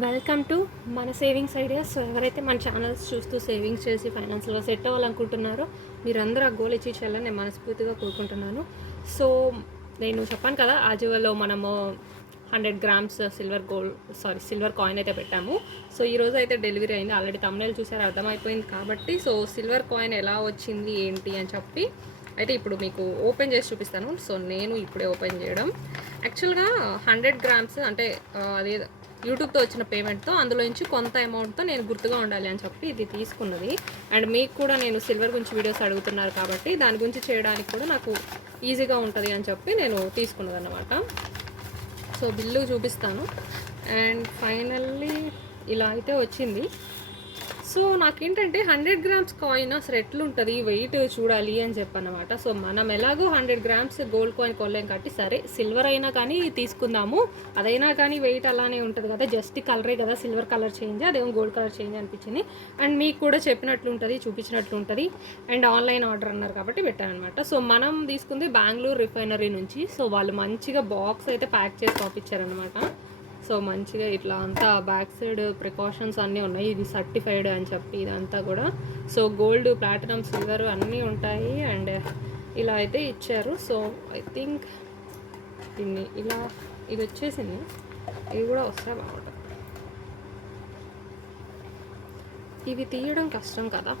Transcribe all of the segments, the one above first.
Welcome to మన savings ideas. So ఎవరైతే మన ఛానల్స్ చూస్తూ సేవింగ్స్ చేసి ఫైనాన్షియల్గా సెట్ అవ్వాలనుకుంటున్నారో మీరందరూ ఆ గోల్ అచీవ్ చేయాలని నేను మనస్ఫూర్తిగా కోరుకుంటున్నాను. సో నేను చెప్పాను కదా, ఆజియోలో మనము 100 గ్రామ్స్ సిల్వర్ కాయిన్ అయితే పెట్టాము. సో ఈరోజు అయితే డెలివరీ అయింది. ఆల్రెడీ తమ్ముళ్ళు చూసారు, అర్థమైపోయింది కాబట్టి. సో సిల్వర్ కాయిన్ ఎలా వచ్చింది ఏంటి అని చెప్పి అయితే ఇప్పుడు మీకు ఓపెన్ చేసి చూపిస్తాను. సో నేను ఇప్పుడే ఓపెన్ చేయడం. యాక్చువల్గా 100 గ్రామ్స్ అంటే అదే యూట్యూబ్తో వచ్చిన పేమెంట్తో అందులో నుంచి కొంత అమౌంట్తో నేను గుర్తుగా ఉండాలి అని చెప్పి ఇది తీసుకున్నది. అండ్ మీకు కూడా నేను సిల్వర్ గురించి వీడియోస్ అడుగుతున్నారు కాబట్టి దాని గురించి చేయడానికి కూడా నాకు ఈజీగా ఉంటుంది అని చెప్పి నేను తీసుకున్నది అన్నమాట. సో బిల్లు చూపిస్తాను. అండ్ ఫైనల్లీ ఇలా అయితే వచ్చింది. సో నాకేంటంటే 100 గ్రామ్స్ కాయిన్ అసలు ఎట్లుంటుంది, వెయిట్ చూడాలి అని చెప్పన్నమాట. సో మనం ఎలాగో 100 గ్రామ్స్ గోల్డ్ కాయిన్ కొనలేం కాబట్టి సరే సిల్వర్ అయినా కానీ తీసుకుందాము. అదైనా కానీ వెయిట్ అలానే ఉంటుంది కదా, జస్ట్ కలరే కదా, సిల్వర్ కలర్ చేంజ్, అదేమో గోల్డ్ కలర్ చేంజ్ అనిపించింది. అండ్ మీకు కూడా చెప్పినట్లు ఉంటుంది, చూపించినట్లు ఉంటుంది. అండ్ ఆన్లైన్ ఆర్డర్ అన్నారు కాబట్టి పెట్టాను అనమాట. సో మనం తీసుకుంది బెంగళూరు రిఫైనరీ నుంచి. సో వాళ్ళు మంచిగా బాక్స్ అయితే ప్యాక్ చేసి పంపించారనమాట. సో మంచిగా ఇట్లా అంతా బ్యాక్ సైడ్ ప్రికాషన్స్ అన్నీ ఉన్నాయి. ఇది సర్టిఫైడ్ అని చెప్పి ఇదంతా కూడా. సో గోల్డ్, ప్లాటినం, సిల్వర్ అన్నీ ఉంటాయి. అండ్ ఇలా అయితే ఇచ్చారు. సో ఐ థింక్ దీన్ని ఇలా ఇది వచ్చేసింది. ఇది కూడా వస్తే బాగుంటుంది. ఇవి తీయడం కష్టం కదా,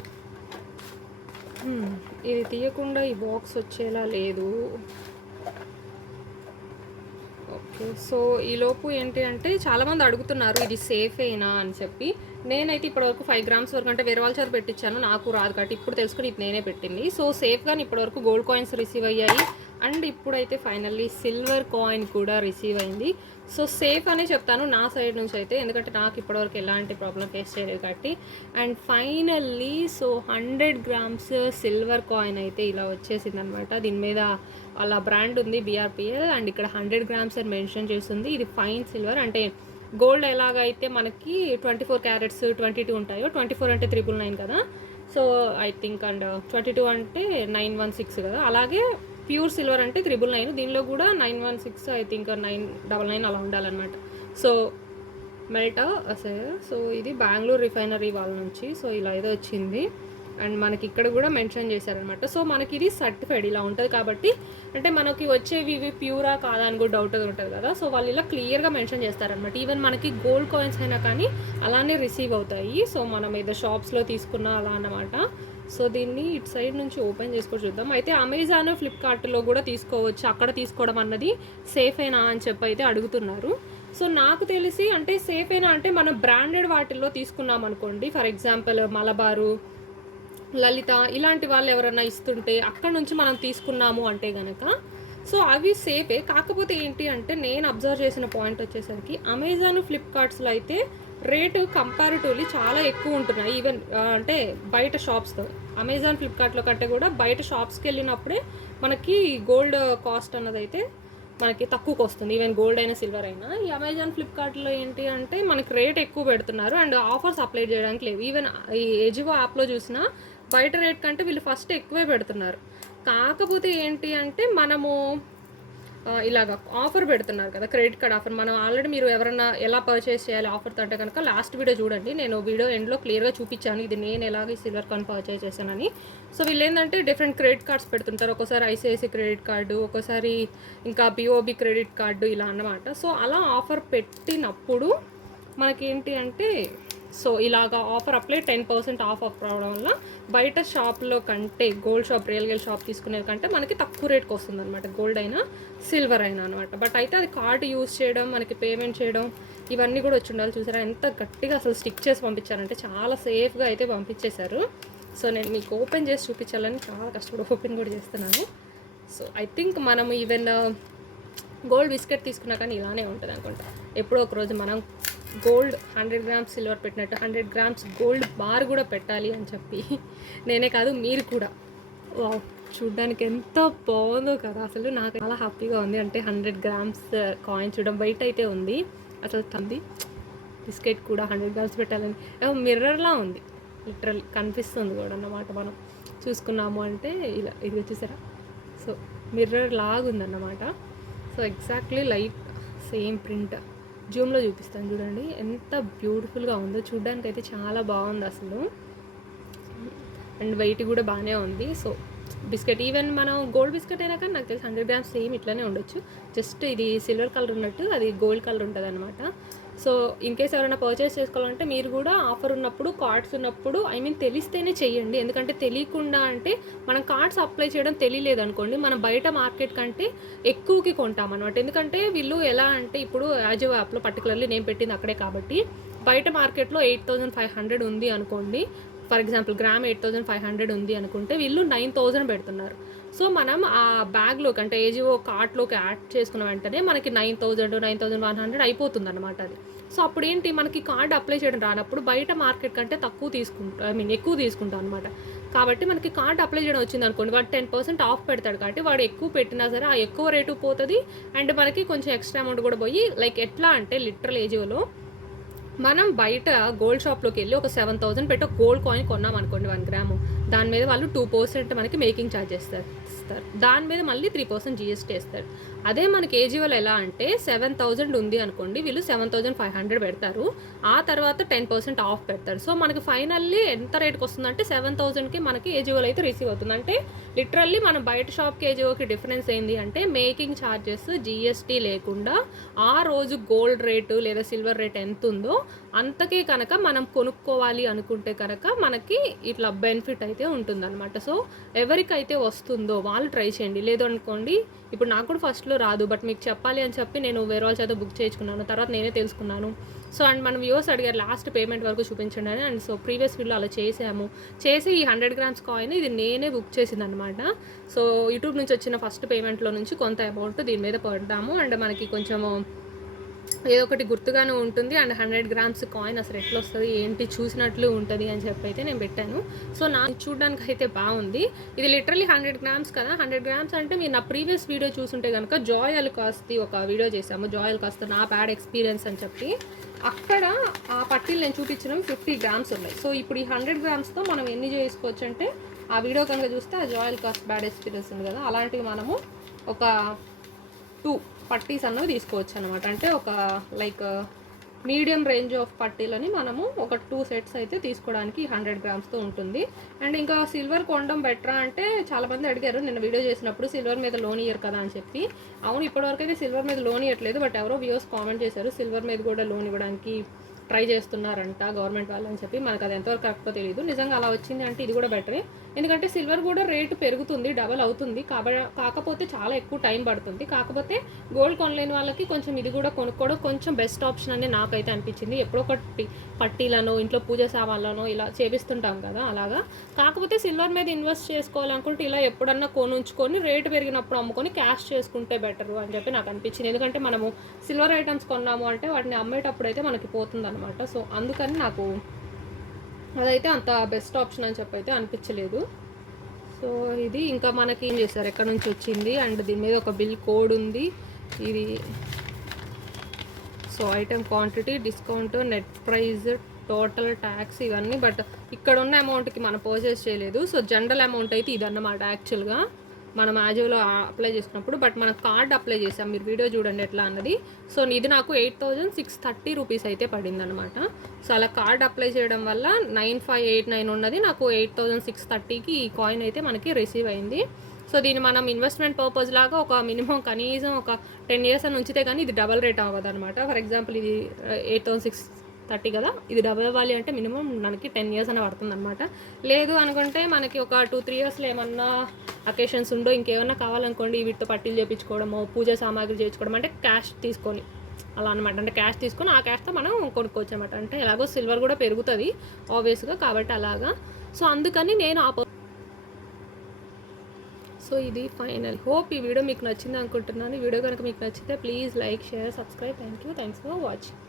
ఇది తీయకుండా ఈ బాక్స్ వచ్చేలా లేదు. ఓకే, సో ఈలోపు ఏంటి అంటే చాలామంది అడుగుతున్నారు ఇది సేఫ్ అయినా అని చెప్పి. నేనైతే ఇప్పటివరకు 5 గ్రామ్స్ వరకు అంటే వేరే వాళ్ళ చేత పెట్టించాను, నాకు రాదు కాబట్టి ఇప్పుడు తెలుసుకుని ఇది నేనే పెట్టింది. సో సేఫ్గానే ఇప్పటివరకు గోల్డ్ కాయిన్స్ రిసీవ్ అయ్యాయి. అండ్ ఇప్పుడైతే ఫైనల్లీ సిల్వర్ కాయిన్ కూడా రిసీవ్ అయింది. సో సేఫ్ అనే చెప్తాను నా సైడ్ నుంచి అయితే, ఎందుకంటే నాకు ఇప్పటివరకు ఎలాంటి ప్రాబ్లం ఫేస్ చేయలేదు కాబట్టి. And finally so 100 grams silver coin అయితే ఇలా వచ్చేసింది అనమాట. దీని మీద వాళ్ళ బ్రాండ్ ఉంది BRPL. అండ్ ఇక్కడ 100 గ్రామ్స్ అని మెన్షన్ చేస్తుంది. ఇది ఫైన్ సిల్వర్ అంటే గోల్డ్ ఎలాగైతే మనకి 24 క్యారెట్స్ 22 ఉంటాయో, 24 అంటే 999 కదా, సో ఐ థింక్. అండ్ 22 అంటే 916 కదా, అలాగే ప్యూర్ సిల్వర్ అంటే 999. దీనిలో కూడా 916 ఐ థింక్ 999 అలా ఉండాలన్నమాట. సో మెల్టా అసలు. సో ఇది బెంగళూరు రిఫైనరీ వాళ్ళ నుంచి. సో ఇలా ఏదో వచ్చింది. అండ్ మనకి ఇక్కడ కూడా మెన్షన్ చేశారనమాట. సో మనకి ఇది సర్టిఫైడ్ ఇలా ఉంటుంది కాబట్టి, అంటే మనకి వచ్చేవి ఇవి ప్యూరా కాదా అని కూడా డౌట్ ఉంటుంది కదా. సో వాళ్ళు ఇలా క్లియర్గా మెన్షన్ చేస్తారనమాట. ఈవెన్ మనకి గోల్డ్ కాయిన్స్ అయినా కానీ అలానే రిసీవ్ అవుతాయి. సో మనం ఏదో షాప్స్లో తీసుకున్నా అలా అన్నమాట. సో దీన్ని ఇటు సైడ్ నుంచి ఓపెన్ చేసుకొని చూద్దాం. అయితే అమెజాన్, ఫ్లిప్కార్ట్లో కూడా తీసుకోవచ్చు. అక్కడ తీసుకోవడం అన్నది సేఫ్ అయినా అని చెప్పి అయితే అడుగుతున్నారు. సో నాకు తెలిసి అంటే సేఫ్ అయినా అంటే మనం బ్రాండెడ్ వాటిల్లో తీసుకున్నాం అనుకోండి, ఫర్ ఎగ్జాంపుల్ మలబారు, లలిత ఇలాంటి వాళ్ళు ఎవరన్నా ఇస్తుంటే అక్కడ నుంచి మనం తీసుకున్నాము అంటే కనుక సో అవి సేఫే. కాకపోతే ఏంటి అంటే నేను అబ్జర్వ్ చేసిన పాయింట్ వచ్చేసరికి అమెజాన్, ఫ్లిప్కార్ట్స్లో అయితే రేటు కంపారిటివ్లీ చాలా ఎక్కువ ఉంటున్నాయి. ఈవెన్ అంటే బయట షాప్స్తో, అమెజాన్, ఫ్లిప్కార్ట్లో కంటే కూడా బయట షాప్స్కి వెళ్ళినప్పుడే మనకి గోల్డ్ కాస్ట్ అన్నది అయితే మనకి తక్కువకి వస్తుంది. ఈవెన్ గోల్డ్ అయినా సిల్వర్ అయినా. ఈ అమెజాన్, ఫ్లిప్కార్ట్లో ఏంటి అంటే మనకి రేట్ ఎక్కువ పెడుతున్నారు అండ్ ఆఫర్స్ అప్లై చేయడానికి లేవు. ఈవెన్ ఈ ఎజివో యాప్లో చూసినా బయట రేట్ కంటే వీళ్ళు ఫస్ట్ ఎక్కువే పెడుతున్నారు. కాకపోతే ఏంటి అంటే మనము ఇలాగ ఆఫర్ పెడుతున్నారు కదా, క్రెడిట్ కార్డ్ ఆఫర్. మనం ఆల్రెడీ మీరు ఎవరైనా ఎలా పర్చేస్ చేయాలి ఆఫర్తో అంటే కనుక లాస్ట్ వీడియో చూడండి, నేను వీడియో ఎండ్లో క్లియర్గా చూపించాను ఇది నేను ఎలాగ సిల్వర్ కాయిన్ పర్చేస్ చేశానని. సో వీళ్ళు ఏంటంటే డిఫరెంట్ క్రెడిట్ కార్డ్స్ పెడుతుంటారు. ఒక్కోసారి ICICI క్రెడిట్ కార్డు, ఒక్కోసారి ఇంకా BOB క్రెడిట్ కార్డు ఇలా అన్నమాట. సో అలా ఆఫర్ పెట్టినప్పుడు మనకేంటి అంటే సో ఇలాగా ఆఫర్ అప్లై 10% ఆఫ్ రావడం వల్ల బయట షాప్లో కంటే గోల్డ్ షాప్, రియల్ షాప్ తీసుకునే కంటే మనకి తక్కువ రేట్కి వస్తుంది అనమాట, గోల్డ్ అయినా సిల్వర్ అయినా అనమాట. బట్ అయితే అది కార్డు యూజ్ చేయడం, మనకి పేమెంట్ చేయడం ఇవన్నీ కూడా వచ్చి ఉండాలి. చూసారా ఎంత గట్టిగా అసలు స్టిక్ చేసి పంపించారంటే, చాలా సేఫ్గా అయితే పంపించేశారు. సో నేను మీకు ఓపెన్ చేసి చూపించాలని చాలా కష్టపడి ఓపెన్ కూడా చేస్తున్నాను. సో ఐ థింక్ మనం ఈవెన్ గోల్డ్ బిస్కెట్ తీసుకున్నా కానీ ఇలానే ఉంటుంది అనుకుంటా. ఎప్పుడో ఒకరోజు మనం గోల్డ్ 100 గ్రామ్స్ సిల్వర్ పెట్టినట్టు 100 గ్రామ్స్ గోల్డ్ బార్ కూడా పెట్టాలి అని చెప్పి, నేనే కాదు మీరు కూడా. చూడ్డానికి ఎంత బాగుందో కదా, అసలు నాకు చాలా హ్యాపీగా ఉంది. అంటే 100 గ్రామ్స్ కాయిన్ చూడడం బయట అయితే ఉంది అసలు తంది. బిస్కెట్ కూడా 100 గ్రామ్స్ పెట్టాలని మిర్రర్లా ఉంది, లిటరల్ కనిపిస్తుంది కూడా అన్నమాట. మనం చూసుకున్నాము అంటే ఇలా ఇది వచ్చేసారా. సో మిర్రర్ లాగుందన్నమాట. So exactly light same print జూమ్లో చూపిస్తాను చూడండి, ఎంత బ్యూటిఫుల్గా ఉందో. చూడ్డానికి అయితే చాలా బాగుంది అసలు, అండ్ వెయిట్ కూడా బాగానే ఉంది. సో బిస్కెట్ ఈవెన్ మనం గోల్డ్ బిస్కెట్ అయినా కానీ నాకు తెలిసి 100 గ్రామ్స్ సేమ్ ఇట్లానే ఉండొచ్చు. జస్ట్ ఇది సిల్వర్ కలర్ ఉన్నట్టు అది గోల్డ్ కలర్ ఉంటుంది అనమాట. సో ఇన్ కేస్ ఎవరైనా పర్చేస్ చేసుకోవాలంటే మీరు కూడా ఆఫర్ ఉన్నప్పుడు, కార్డ్స్ ఉన్నప్పుడు, ఐ మీన్ తెలిస్తేనే చెయ్యండి. ఎందుకంటే తెలియకుండా అంటే మనం కార్డ్స్ అప్లై చేయడం తెలియలేదు అనుకోండి, మనం బయట మార్కెట్ కంటే ఎక్కువకి కొంటాం అనమాట. ఎందుకంటే వీళ్ళు ఎలా అంటే ఇప్పుడు యాజియో యాప్లో పర్టికులర్లీ నేను పెట్టింది అక్కడే కాబట్టి, బయట మార్కెట్లో 8500 ఉంది అనుకోండి, ఫర్ ఎగ్జాంపుల్ గ్రామ్ 8500 ఉంది అనుకుంటే వీళ్ళు 9000 పెడుతున్నారు. సో మనం ఆ బ్యాగ్లోకి అంటే ఏజియో కార్ట్లోకి యాడ్ చేసుకున్న వెంటనే మనకి 9000, 9100 అయిపోతుంది అనమాట అది. సో అప్పుడు ఏంటి, మనకి కార్డ్ అప్లై చేయడం రానప్పుడు బయట మార్కెట్ కంటే తక్కువ తీసుకుంటాం, ఐ మీన్ ఎక్కువ తీసుకుంటాం అనమాట. కాబట్టి మనకి కార్డ్ అప్లై చేయడం వచ్చింది అనుకోండి, వాడు 10% ఆఫ్ పెడతాడు. కాబట్టి వాడు ఎక్కువ పెట్టినా సరే ఆ ఎక్కువ రేటు పోతుంది, అండ్ మనకి కొంచెం ఎక్స్ట్రా అమౌంట్ కూడా పోయి, లైక్ ఎట్లా అంటే లిటరల్ ఏజియోలో మనం బయట గోల్డ్ షాప్లోకి వెళ్ళి ఒక 7000 పెట్టి ఒక గోల్డ్ కాయిన్ కొన్నాం అనుకోండి 1 గ్రాము, దాని మీద వాళ్ళు 2% మనకి మేకింగ్ ఛార్జ్ ఇస్తారు. దాని మీద మళ్ళీ 3% జిఎస్టీ ఇస్తారు. అదే మనకి ఏజియోలో ఎలా అంటే 7000 ఉంది అనుకోండి, వీళ్ళు 7500 పెడతారు, ఆ తర్వాత 10% ఆఫ్ పెడతారు. సో మనకి ఫైనల్లీ ఎంత రేట్కి వస్తుందంటే 7000కి మనకి ఏజియోలో అయితే రిసీవ్ అవుతుంది. అంటే లిటరల్లీ మనం బయట షాప్కి ఏజియోకి డిఫరెన్స్ ఏంటి అంటే మేకింగ్ ఛార్జెస్, జిఎస్టీ లేకుండా ఆ రోజు గోల్డ్ రేటు లేదా సిల్వర్ రేట్ ఎంత ఉందో అంతకే కనుక మనం కొనుక్కోవాలి అనుకుంటే కనుక మనకి ఇట్లా బెనిఫిట్ అయితే ఉంటుందన్నమాట. సో ఎవరికైతే వస్తుందో వాళ్ళు ట్రై చేయండి. లేదు అనుకోండి, ఇప్పుడు నాకు కూడా ఫస్ట్లో రాదు, బట్ మీకు చెప్పాలి అని చెప్పి నేను వేరే వాళ్ళ చేత బుక్ చేయించుకున్నాను, తర్వాత నేనే తెలుసుకున్నాను. సో అండ్ మన వ్యూవర్స్ అడిగారు లాస్ట్ పేమెంట్ వరకు చూపించండి అని, అండ్ సో ప్రీవియస్ వీడియో అలా చేసి ఈ 100 గ్రామ్స్ కాయిన్ ఇది నేనే బుక్ చేసింది అనమాట. సో యూట్యూబ్ నుంచి వచ్చిన ఫస్ట్ పేమెంట్లో నుంచి కొంత అమౌంట్ దీని మీద పడ్డాము, అండ్ మనకి కొంచెము ఏదో ఒకటి గుర్తుగానే ఉంటుంది, అండ్ 100 గ్రామ్స్ కాయిన్ అసలు ఎట్లా వస్తుంది ఏంటి చూసినట్లు ఉంటుంది అని చెప్పి అయితే నేను పెట్టాను. సో నాకు చూడడానికి అయితే బాగుంది. ఇది లిటరలీ 100 గ్రామ్స్ కదా. 100 గ్రామ్స్ అంటే మీరు నా ప్రీవియస్ వీడియో చూసుంటే కనుక జాయ్ అలుకాస్ది ఒక వీడియో చేశాము, జాయ్ అలుకాస్తో నా బ్యాడ్ ఎక్స్పీరియన్స్ అని చెప్పి. అక్కడ ఆ పట్టీలు నేను చూపించినవి 50 గ్రామ్స్ ఉన్నాయి. సో ఇప్పుడు ఈ 100 గ్రామ్స్తో మనం ఎన్ని చేసుకోవచ్చు అంటే, ఆ వీడియో కనుక చూస్తే ఆ జాయ్ అలుకాస్ బ్యాడ్ ఎక్స్పీరియన్స్ ఉంది కదా, అలాంటివి మనము ఒక 2 పట్టీస్ అన్నవి తీసుకోవచ్చు అనమాట. అంటే ఒక లైక్ మీడియం రేంజ్ ఆఫ్ పట్టీలని మనము ఒక 2 సెట్స్ అయితే తీసుకోవడానికి 100 గ్రామ్స్తో ఉంటుంది. అండ్ ఇంకా సిల్వర్ కొనడం బెటరా అంటే చాలామంది అడిగారు నిన్న వీడియో చేసినప్పుడు, సిల్వర్ మీద లోన్ ఇయ్యరు కదా అని చెప్పి. అవును, ఇప్పటివరకు అయితే సిల్వర్ మీద లోన్ ఇవ్వట్లేదు, బట్ ఎవరో వ్యూవర్స్ కామెంట్ చేశారు సిల్వర్ మీద కూడా లోన్ ఇవ్వడానికి ట్రై చేస్తున్నారంట గవర్నమెంట్ వాళ్ళు అని చెప్పి. మనకు అది ఎంతవరకు కరెక్టో తెలియదు. నిజంగా అలా వచ్చింది అంటే ఇది కూడా బెటరే, ఎందుకంటే సిల్వర్ కూడా రేటు పెరుగుతుంది, డబల్ అవుతుంది. కాకపోతే చాలా ఎక్కువ టైం పడుతుంది. కాకపోతే గోల్డ్ కొనలేని వాళ్ళకి కొంచెం ఇది కూడా కొనుక్కోవడం కొంచెం బెస్ట్ ఆప్షన్ అని నాకైతే అనిపించింది. ఎప్పుడో ఒకటి పట్టీలను ఇంట్లో పూజ సామాన్లను ఇలా చేపిస్తుంటాం కదా అలాగా. కాకపోతే సిల్వర్ మీద ఇన్వెస్ట్ చేసుకోవాలనుకుంటే ఇలా ఎప్పుడన్నా కొనుంచుకొని రేటు పెరిగినప్పుడు అమ్ముకొని క్యాష్ చేసుకుంటే బెటర్ అని చెప్పి నాకు అనిపించింది. ఎందుకంటే మనము సిల్వర్ ఐటమ్స్ కొన్నాము అంటే వాటిని అమ్మేటప్పుడు అయితే మనకి పోతుంది అనమాట. సో అందుకని నాకు అదైతే అంత బెస్ట్ ఆప్షన్ అని చెప్పి అయితే అనిపించలేదు. సో ఇది ఇంకా మనకి ఏం చేశారు, ఎక్కడ నుంచి వచ్చింది, అండ్ దీని మీద ఒక బిల్ కోడ్ ఉంది. ఇది so item quantity, discount, net price, total tax ఇవన్నీ. బట్ ఇక్కడ ఉన్న అమౌంట్కి మనం పర్చేస్ చేయలేదు. సో జనరల్ అమౌంట్ అయితే ఇదన్నమాట యాక్చువల్గా మనం యాజియోలో అప్లై చేసుకున్నప్పుడు. బట్ మనం కార్డ్ అప్లై చేసాం, మీరు వీడియో చూడండి ఎట్లా అన్నది. సో ఇది నాకు 8630 రూపీస్ అయితే పడింది అనమాట. సో అలా కార్డ్ అప్లై చేయడం వల్ల 9589 ఉన్నది నాకు 8630కి ఈ కాయిన్ అయితే మనకి రిసీవ్ అయింది. సో దీన్ని మనం ఇన్వెస్ట్మెంట్ పర్పస్ లాగా ఒక మినిమం కనీసం ఒక 10 years అని ఉంచితే కానీ ఇది డబల్ రేట్ అవ్వదు అనమాట. ఫర్ ఎగ్జాంపుల్ ఇది 8630 కదా, ఇది డబల్ అవ్వాలి అంటే మినిమం మనకి 10 years అని పడుతుంది అనమాట. లేదు అనుకుంటే మనకి ఒక 2-3 yearsలో ఏమన్నా అకేషన్స్ ఉండో ఇంకేమన్నా కావాలనుకోండి, వీటితో పట్టీలు చేయించుకోవడము, పూజ సామాగ్రి చేయించుకోవడం, అంటే క్యాష్ తీసుకొని అలా అనమాట. అంటే క్యాష్ తీసుకొని ఆ క్యాష్తో మనం కొనుక్కోవచ్చు అనమాట. అంటే ఎలాగో సిల్వర్ కూడా పెరుగుతుంది ఆబ్వియస్గా, కాబట్టి అలాగా. సో అందుకని నేను సో ఇది ఫైనల్. హోప్ ఈ వీడియో మీకు నచ్చింది అనుకుంటున్నాను. ఈ వీడియో కనుక మీకు నచ్చితే please like, share, subscribe. Thanks for watching.